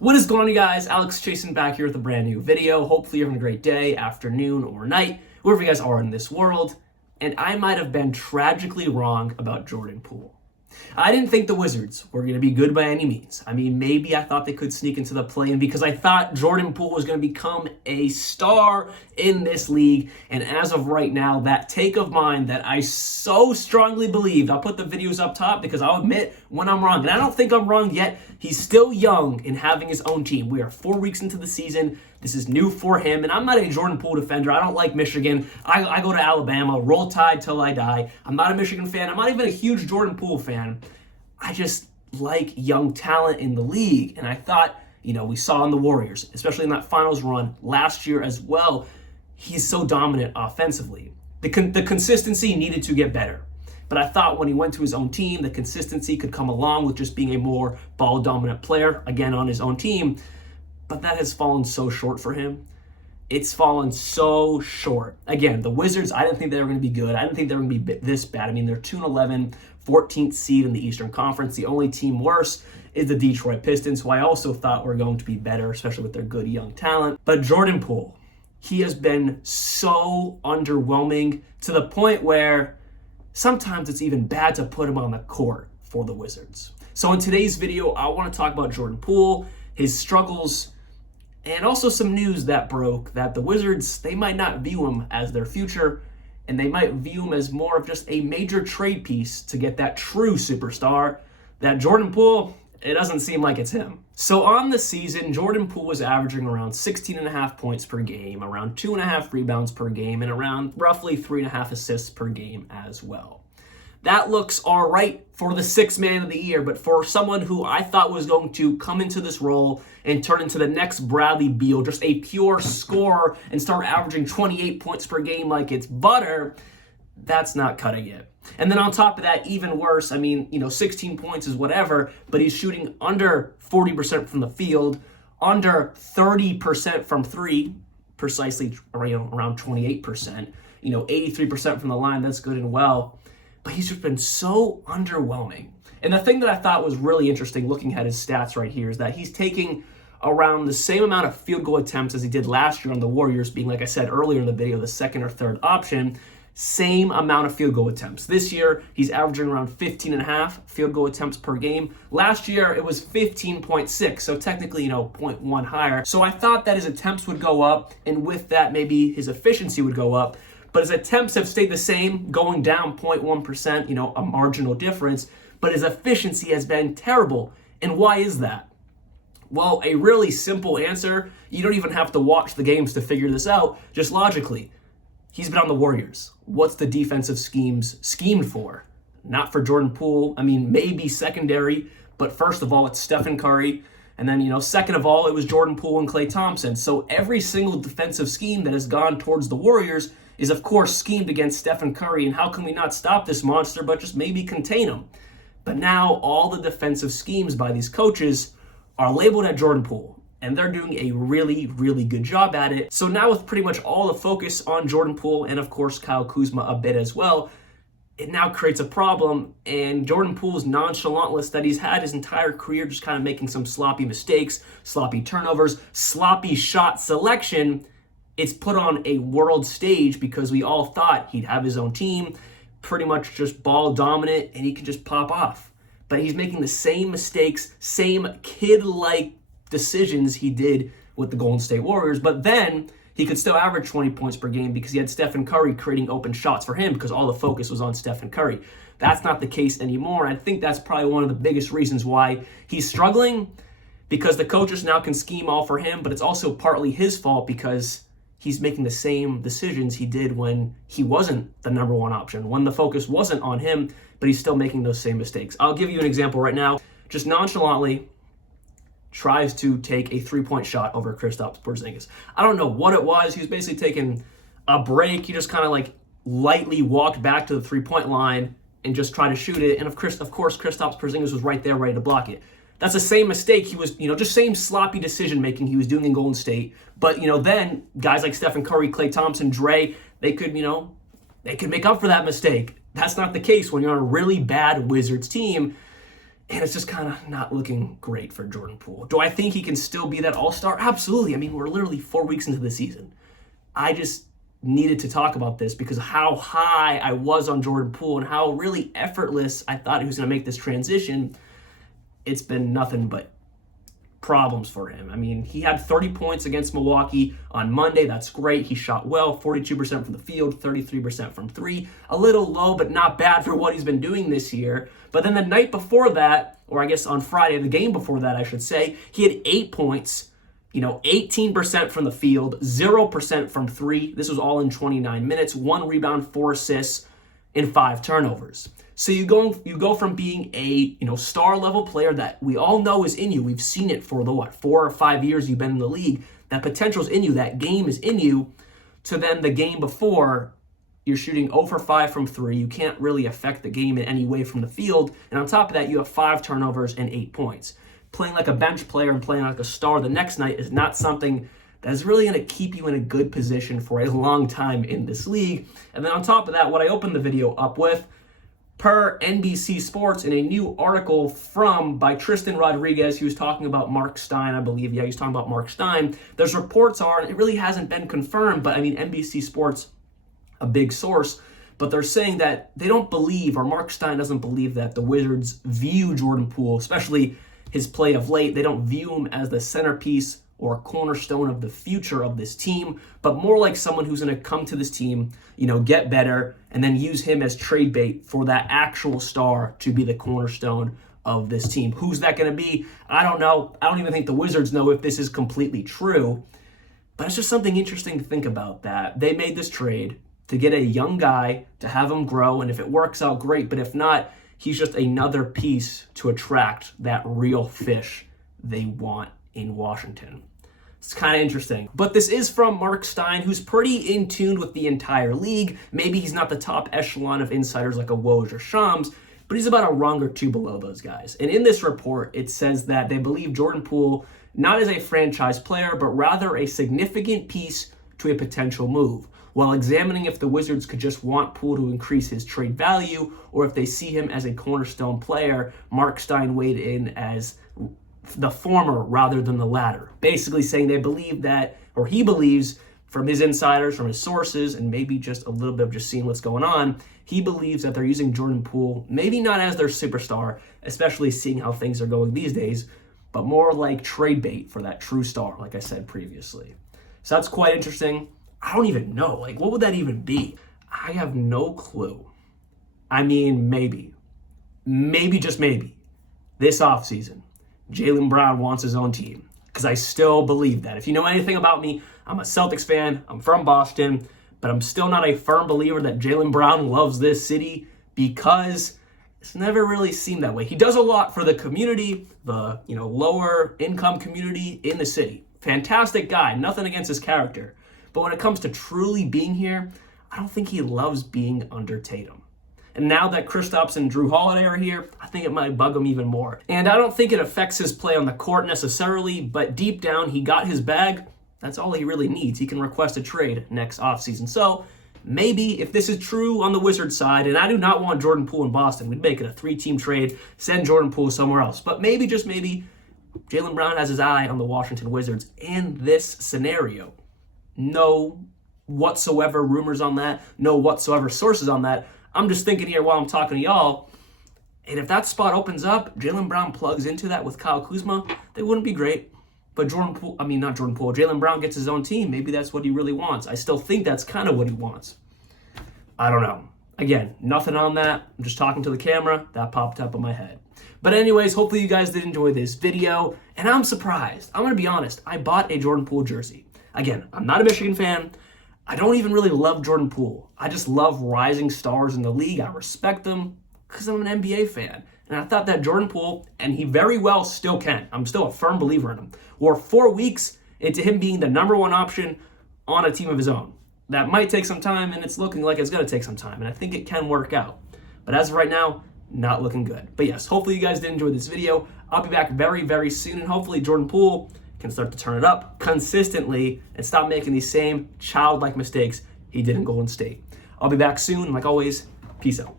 What is going on, you guys? Alex Chasen back here with a brand new video. Hopefully you're having a great day, afternoon, or night, wherever you guys are in this world. And I might have been tragically wrong about Jordan Poole. I didn't think the Wizards were going to be good by any means. I mean, maybe I thought they could sneak into the play-in because I thought Jordan Poole was going to become a star in this league. And as of right now, that take of mine that I so strongly believed, I'll put the videos up top because I'll admit when I'm wrong. And I don't think I'm wrong yet. He's still young in having his own team. We are 4 weeks into the season. This is new for him, and I'm not a Jordan Poole defender. I don't like Michigan. I go to Alabama, roll tide till I die. I'm not a Michigan fan. I'm not even a huge Jordan Poole fan. I just like young talent in the league, and I thought, we saw in the Warriors, especially in that finals run last year as well, he's so dominant offensively. The consistency needed to get better. But I thought when he went to his own team, the consistency could come along with just being a more ball-dominant player, again, on his own team. But that has fallen so short for him. It's fallen so short. Again, the Wizards, I didn't think they were going to be good. I didn't think they were going to be this bad. I mean, they're 2-11, 14th seed in the Eastern Conference. The only team worse is the Detroit Pistons, who I also thought were going to be better, especially with their good young talent. But Jordan Poole, he has been so underwhelming to the point where sometimes it's even bad to put him on the court for the Wizards. So in today's video, I want to talk about Jordan Poole, his struggles, and also some news that broke that the Wizards, they might not view him as their future, and they might view him as more of just a major trade piece to get that true superstar. That Jordan Poole, it doesn't seem like it's him. So on the season, Jordan Poole was averaging around 16.5 points per game, around 2.5 rebounds per game, and around roughly 3.5 assists per game as well. That looks all right for the sixth man of the year, but for someone who I thought was going to come into this role and turn into the next Bradley Beal, just a pure scorer and start averaging 28 points per game like it's butter, that's not cutting it. And then on top of that, even worse, 16 points is whatever, but he's shooting under 40% from the field, under 30% from three, precisely around 28%, 83% from the line, that's good and well. But he's just been so underwhelming. And the thing that I thought was really interesting looking at his stats right here is that he's taking around the same amount of field goal attempts as he did last year on the Warriors, being, like I said earlier in the video, the second or third option, same amount of field goal attempts. This year, he's averaging around 15.5 field goal attempts per game. Last year, it was 15.6, so technically, 0.1 higher. So I thought that his attempts would go up, and with that, maybe his efficiency would go up. But his attempts have stayed the same, going down 0.1%, a marginal difference. But his efficiency has been terrible. And why is that? Well, a really simple answer. You don't even have to watch the games to figure this out. Just logically, he's been on the Warriors. What's the defensive schemes schemed for? Not for Jordan Poole. Maybe secondary. But first of all, it's Stephen Curry. And then, second of all, it was Jordan Poole and Klay Thompson. So every single defensive scheme that has gone towards the Warriors is, of course, schemed against Stephen Curry. And how can we not stop this monster, but just maybe contain him? But now all the defensive schemes by these coaches are labeled at Jordan Poole. And they're doing a really, really good job at it. So now with pretty much all the focus on Jordan Poole and, of course, Kyle Kuzma a bit as well, it now creates a problem. And Jordan Poole's nonchalantness that he's had his entire career, just kind of making some sloppy mistakes, sloppy turnovers, sloppy shot selection, it's put on a world stage because we all thought he'd have his own team, pretty much just ball dominant, and he could just pop off. But he's making the same mistakes, same kid-like decisions he did with the Golden State Warriors, but then he could still average 20 points per game because he had Stephen Curry creating open shots for him because all the focus was on Stephen Curry. That's not the case anymore. I think that's probably one of the biggest reasons why he's struggling, because the coaches now can scheme all for him, but it's also partly his fault because he's making the same decisions he did when he wasn't the number one option, when the focus wasn't on him, but he's still making those same mistakes. I'll give you an example right now. Just nonchalantly tries to take a three-point shot over Kristaps Porzingis. I don't know what it was. He was basically taking a break. He just kind of lightly walked back to the three-point line and just tried to shoot it. And of course, Kristaps Porzingis was right there ready to block it. That's the same mistake he was, just same sloppy decision-making he was doing in Golden State. But, then guys like Stephen Curry, Klay Thompson, Dre, they could make up for that mistake. That's not the case when you're on a really bad Wizards team. And it's just kind of not looking great for Jordan Poole. Do I think he can still be that all-star? Absolutely. I mean, we're literally 4 weeks into the season. I just needed to talk about this because how high I was on Jordan Poole and how really effortless I thought he was going to make this transition. It's been nothing but problems for him. I mean, he had 30 points against Milwaukee on Monday. That's great. He shot well, 42% from the field, 33% from three. A little low, but not bad for what he's been doing this year. But then the night before that, or I guess on Friday, the game before that, I should say, he had 8 points, 18% from the field, 0% from three. This was all in 29 minutes, 1 rebound, 4 assists, and 5 turnovers. So you go from being a star level player that we all know is in you. We've seen it for the 4 or 5 years you've been in the league. That potential's in you. That game is in you. To then the game before, you're shooting 0 for 5 from three. You can't really affect the game in any way from the field. And on top of that, you have 5 turnovers and 8 points. Playing like a bench player and playing like a star the next night is not something that is really going to keep you in a good position for a long time in this league. And then on top of that, what I opened the video up with, per NBC Sports, in a new article by Tristan Rodriguez, he was talking about Mark Stein, I believe. Yeah, he was talking about Mark Stein. There's reports and it really hasn't been confirmed, but I mean, NBC Sports, a big source, but they're saying that they don't believe, or Mark Stein doesn't believe that the Wizards view Jordan Poole, especially his play of late, they don't view him as the centerpiece or cornerstone of the future of this team, but more like someone who's going to come to this team, get better, and then use him as trade bait for that actual star to be the cornerstone of this team. Who's that going to be? I don't know. I don't even think the Wizards know if this is completely true, but it's just something interesting to think about, that they made this trade to get a young guy, to have him grow, and if it works out, great, but if not, he's just another piece to attract that real fish they want in Washington. It's kind of interesting. But this is from Mark Stein, who's pretty in tune with the entire league. Maybe he's not the top echelon of insiders like a Woj or Shams, but he's about a rung or two below those guys. And in this report, it says that they believe Jordan Poole not as a franchise player, but rather a significant piece to a potential move, while examining if the Wizards could just want Poole to increase his trade value, or if they see him as a cornerstone player. Mark Stein weighed in as the former rather than the latter, basically saying they believe that, or he believes from his insiders, from his sources, and maybe just a little bit of just seeing what's going on, he believes that they're using Jordan Poole, maybe not as their superstar, especially seeing how things are going these days, but more like trade bait for that true star, like I said previously. So that's quite interesting. I don't even know, what would that even be? I have no clue. I mean, maybe, just maybe, this offseason, Jaylen Brown wants his own team, because I still believe that. If you know anything about me, I'm a Celtics fan, I'm from Boston, but I'm still not a firm believer that Jaylen Brown loves this city, because it's never really seemed that way. He does a lot for the community, the lower income community in the city. Fantastic guy, nothing against his character. But when it comes to truly being here, I don't think he loves being under Tatum. And now that Kristaps and Drew Holiday are here, I think it might bug him even more. And I don't think it affects his play on the court necessarily, but deep down, he got his bag. That's all he really needs. He can request a trade next offseason. So maybe if this is true on the Wizards side, and I do not want Jordan Poole in Boston, we'd make it a 3-team trade, send Jordan Poole somewhere else. But maybe, just maybe, Jaylen Brown has his eye on the Washington Wizards in this scenario. No whatsoever rumors on that, no whatsoever sources on that. I'm just thinking here while I'm talking to y'all, and if that spot opens up, Jaylen Brown plugs into that with Kyle Kuzma, they wouldn't be great. But Jaylen Brown gets his own team. Maybe that's what he really wants. I still think that's kind of what he wants. I don't know. Again, nothing on that. I'm just talking to the camera. That popped up in my head. But anyways, hopefully you guys did enjoy this video. And I'm surprised. I'm going to be honest. I bought a Jordan Poole jersey. Again, I'm not a Michigan fan. I don't even really love Jordan Poole. I just love rising stars in the league. I respect them because I'm an NBA fan. And I thought that Jordan Poole, and he very well still can, I'm still a firm believer in him, we're 4 weeks into him being the number one option on a team of his own. That might take some time, and it's looking like it's going to take some time, and I think it can work out. But as of right now, not looking good. But yes, hopefully you guys did enjoy this video. I'll be back very, very soon, and hopefully Jordan Poole can start to turn it up consistently and stop making these same childlike mistakes he did in Golden State. I'll be back soon. Like always, peace out.